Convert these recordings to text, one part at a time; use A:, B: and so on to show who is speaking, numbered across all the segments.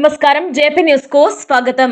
A: నమస్కారం. జేపీ న్యూస్కు స్వాగతం.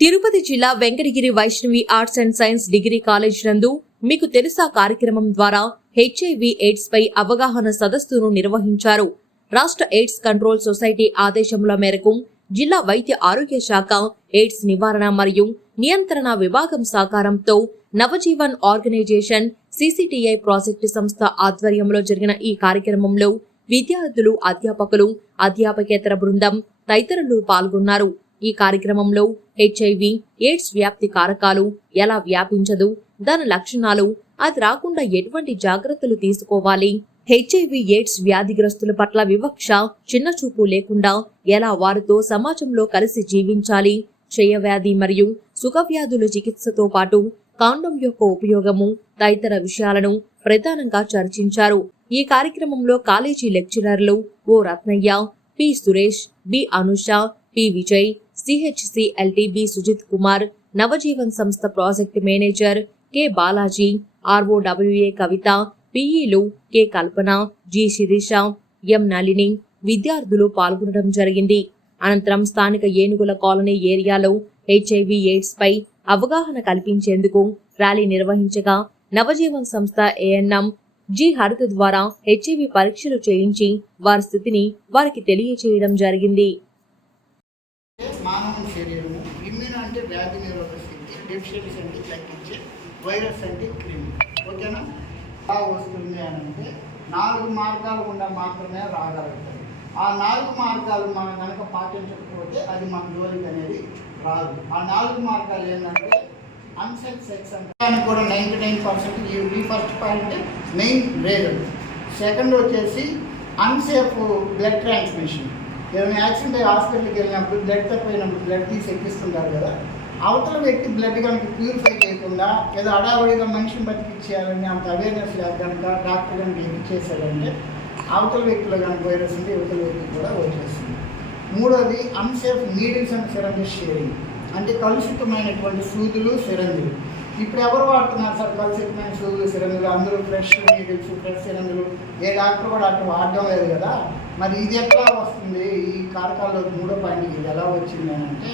B: తిరుపతి జిల్లా Venkatagiri Vaishnavi arts and science degree college నందు మీకు తెలుసా కార్యక్రమం ద్వారా హెచ్ఐవి ఎయిడ్స్ పై అవగాహన సదస్సును నిర్వహించారు. రాష్ట్ర ఎయిడ్స్ కంట్రోల్ సొసైటీ ఆదేశముల మేరకు జిల్లా వైద్య ఆరోగ్య శాఖ ఎయిడ్స్ నివారణ మరియు నియంత్రణ విభాగం సహకారంతో నవజీవన్ ఆర్గనైజేషన్ సిసిటిఐ ప్రాజెక్టు సంస్థ ఆధ్వర్యంలో జరిగిన ఈ కార్యక్రమంలో విద్యార్థులు అధ్యాపకులు అధ్యాపకేతర బృందం తదితరులు పాల్గొన్నారు. ఈ కార్యక్రమంలో హెచ్ఐవి ఎయిడ్స్ వ్యాప్తి కారకాలు ఎలా వ్యాపించదు దాని లక్షణాలు అది రాకుండా ఎటువంటి జాగ్రత్తలు తీసుకోవాలి హెచ్ఐవి ఎయిడ్స్ వ్యాధిగ్రస్తుల పట్ల వివక్ష చిన్నచూపు లేకుండా ఎలా వారితో సమాజంలో కలిసి జీవించాలి క్షయవ్యాధి మరియు సుఖవ్యాధుల చికిత్సతో పాటు కాండం యొక్క ఉపయోగము తదితర విషయాలను ప్రధానంగా చర్చించారు. ఈ కార్యక్రమంలో college లెక్చరర్లు O Ratnaiah P Suresh B Anusha P Vijay CHC LTB Sujith Kumar Navajeevan సంస్థ project manager K Balaji ROWA Kavitha పిఈలు K Kalpana G Sirisha M Nalini విద్యార్థులు పాల్గొనడం జరిగింది. అనంతరం స్థానిక ఏనుగుల కాలనీ ఏరియాలో హెచ్ఐవి ఎయిడ్స్ పై అవగాహన కల్పించేందుకు ర్యాలీ నిర్వహించగా నవజీవన్ సంస్థ ఏఎన్ఎం జి హరిత ద్వారా హెచ్ఐవి పరీక్షలు చేయించి వారి స్థితిని వారికి తెలియచేయడం జరిగింది.
C: మానవ శరీరము ఇమ్యూన్ అంటే వ్యాధి నిరోధక శక్తి డెఫిషియన్సీ అంటే తగ్గించే వైరస్ అంటే క్రిమి. ఓకేనా? ఎలా వస్తుంది అని అంటే నాలుగు మార్గాలు గుండా మాత్రమే రాగలుగుతుంది ఆ నాలుగు మార్గాలు మనం కనుక పాటించకపోతే అది మన జోలికి అనేది రాదు. ఆ నాలుగు మార్గాలు ఏంటంటే అన్సెక్స్ సెక్స్ అంటే కూడా నైంటీ నైన్ పర్సెంట్ ఈ ఫస్ట్ పాయింట్ మెయిన్ రేర్ సెకండ్ వచ్చేసి అన్సేఫ్ బ్లడ్ ట్రాన్స్మిషన్ ఏమైనా యాక్సిడెంట్ అయ్యి హాస్పిటల్కి వెళ్ళినప్పుడు బ్లడ్ తప్పినప్పుడు బ్లడ్ తీసి ఎక్కిస్తుంటారు కదా అవతల వ్యక్తి బ్లడ్ కనుక ప్యూరిఫై చేయకుండా ఏదో అడావడిగా మనిషిని బతికిచ్చేయాలని అంత అవేర్నెస్ లేదు కనుక డాక్టర్ కనుక ఎక్కిచ్చేసాడంటే అవతల వ్యక్తిలో కనుక వైరస్ ఉంటే యువతల వ్యక్తి కూడా వచ్చేస్తుంది. మూడోది unsafe needles and syringes sharing అంటే కలుషితమైనటువంటి సూదులు సిరంజులు. ఇప్పుడు ఎవరు వాడుతున్నారు సార్ కలుషితమైన సూదులు సిరంజులు? అందరూ ఫ్రెష్ నీడిల్స్ ఫ్రెష్ సిరంజులు. ఏ డాక్టర్ కూడా అట్లా వాడడం లేదు కదా. మరి ఇది ఎట్లా వస్తుంది? ఈ కారకాల్లో మూడో పాయింట్ ఇది ఎలా వచ్చింది అని అంటే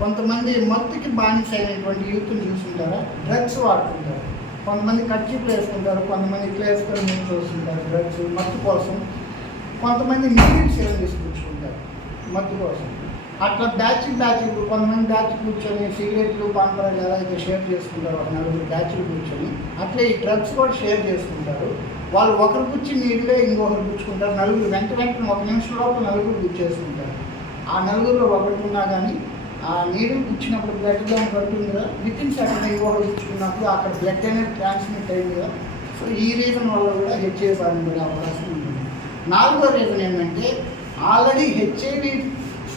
C: కొంతమంది మత్తుకి బానిస అయినటువంటి యూత్ని చూసుకుంటారా? డ్రగ్స్ వాడుతుంటారు. కొంతమంది కచ్చిప్లు వేసుకుంటారు కొంతమంది ఇట్లా వేసుకొని నీళ్ళు చూస్తుంటారు డ్రగ్స్ మత్తు కోసం. కొంతమంది నీళ్ళు సిరం తీసుకుంటారు మత్తు కోసం. అట్లా బ్యాచ్లు బ్యాచ్లు కొంతమంది బ్యాచ్ కూర్చొని సిగరెట్లు పాన్పరాలు ఎలా అయితే షేర్ చేసుకుంటారు ఒక నలుగురు బ్యాచ్లు కూర్చొని అట్లే ఈ డ్రగ్స్ కూడా షేర్ చేసుకుంటారు. వాళ్ళు ఒకరు గుచ్చి నీళ్ళే ఇంకొకరు గుచ్చుకుంటారు నలుగురు వెంట వెంటనే ఒక నిమిషం లోపల నలుగురు గుచ్చేసుకుంటారు ఆ నలుగురిలో ఒకరున్నా ఉన్నా కానీ ఆ నీరు గుచ్చినప్పుడు బ్లడ్ దానికి పడుతుంది కదా. విత్ ఇన్ సెకండ్ ఇంకొకరు గుచ్చుకున్నప్పుడు అక్కడ బ్లడ్ అనేది ట్రాన్స్మిట్ అయింది కదా. సో ఈ రీజన్ వల్ల కూడా హెచ్ఐవి బారిన పడే అవకాశం ఉంటుంది. నాలుగో రీజన్ ఏంటంటే ఆల్రెడీ హెచ్ఐవి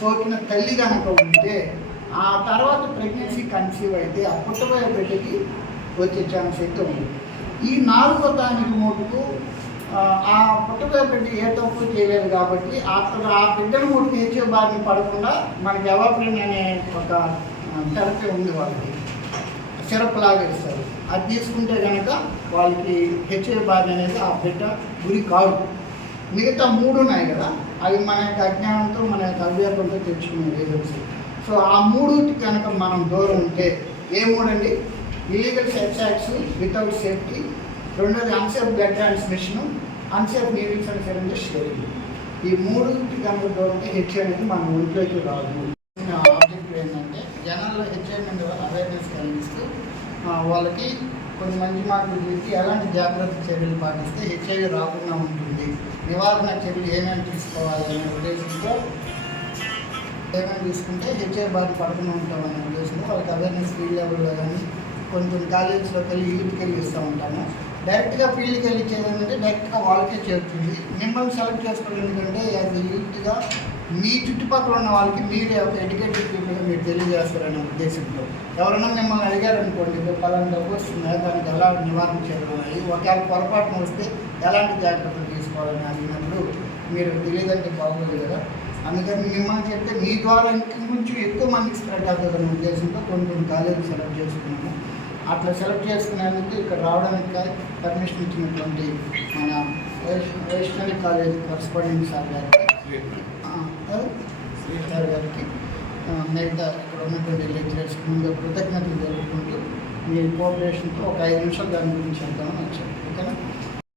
C: సోకిన తల్లి కనుక ఉంటే ఆ తర్వాత ప్రెగ్నెన్సీ కన్సీవ్ అయితే ఆ పుట్టబోయే బిడ్డకి వచ్చే ఛాన్స్ అయితే ఉంది. ఈ నాలుగో దానికి మటుకు ఆ, పుట్టబోయే బిడ్డ ఏ తప్పు చేయలేదు కాబట్టి అక్కడ ఆ బిడ్డను మటుకు ఏచే బారిన పడకుండా మనకి ఎవాప్రిన్ అనే ఒక థెరపీ ఉంది వాళ్ళకి. సిరప్ లాగా ఇస్తారు. అది తీసుకుంటే కనుక వాళ్ళకి హెచ్ఐ బారిన అనేది ఆ బిడ్డ గురి కాదు మిగతా మూడు ఉన్నాయి కదా అవి మన యొక్క అజ్ఞానంతో మన యొక్క అవ్యర్థంతో తెచ్చుకునే రీజన్స్ సో ఆ మూడు కనుక మనం దూరం ఉంటే ఏ మూడండి illegal sex acts without safety రెండోది unsafe blood transmission unsafe needles and syringes sharing ఈ మూడు కనుక దూరం ఉంటే హెచ్ అనేది మన ఒంట్లోకి రాదు. ఆబ్జెక్టివ్ ఏంటంటే జనాల్లో హెచ్ఐ మీద అవేర్నెస్ కలిగిస్తూ వాళ్ళకి కొన్ని మంచి మార్కులు చేసి ఎలాంటి జాగ్రత్త చర్యలు పాటిస్తే హెచ్ఐవి రాకుండా ఉంటుంది. నివారణ చర్యలు ఏమేమి తీసుకోవాలి అనే ఉద్దేశంతో ఏమేమి తీసుకుంటే హెచ్ఐ బారిన పడకుండా ఉంటాం అనే ఉద్దేశంతో వాళ్ళకి అవేర్నెస్ ఫీల్డ్ లెవెల్లో కానీ కొన్ని కొన్ని కాలేజెస్లోకి వెళ్ళి యూత్కి వెళ్ళి ఇస్తూ ఉంటాము. డైరెక్ట్గా ఫీల్డ్కి వెళ్ళి చేయాలంటే డైరెక్ట్గా వాళ్ళకే చేరుతుంది. మిమ్మల్ని సెలెక్ట్ చేసుకోవడం ఎందుకంటే యాజ్ యూత్గా మీ చుట్టుపక్కల ఉన్న వాళ్ళకి మీరు ఒక ఎడ్యుకేటెడ్ పీపుల్గా మీరు తెలియజేస్తారనే ఉద్దేశంతో. ఎవరైనా మిమ్మల్ని అడిగారనుకోండి "ఇది పలానా డబ్బు వస్తుందా దానికి ఎలా నివారణ చేయడం అనేది ఒకవేళ పొరపాటున వస్తే ఎలాంటి జాగ్రత్తలు తీసుకోవాలని అడిగినప్పుడు మీరు తెలియదంటే బాగోదు కదా. అందుకని మిమ్మల్ని చెప్తే మీ ద్వారా ఇంకొంచెం ఎక్కువ మందికి స్ప్రెడ్ అవుతుందనే ఉద్దేశంతో కొన్ని కొన్ని కాలేజీలు సెలెక్ట్ చేసుకున్నాము. అట్లా సెలెక్ట్ చేసుకునేందుకు ఇక్కడ రావడానికి పర్మిషన్ ఇచ్చినటువంటి మన వైష్- వైష్ణవి కాలేజ్ కరస్పాండెంట్ సార్ గారికి సార్ గారికి మిగతా ఇక్కడ ఉన్నటువంటి లెక్చరర్స్ ముందు కృతజ్ఞతలు జరుపుకుంటూ మీ కోఆపరేషన్తో ఒక ఐదు నిమిషాలు దాని గురించి చెప్తామని వచ్చాను ఓకేనా?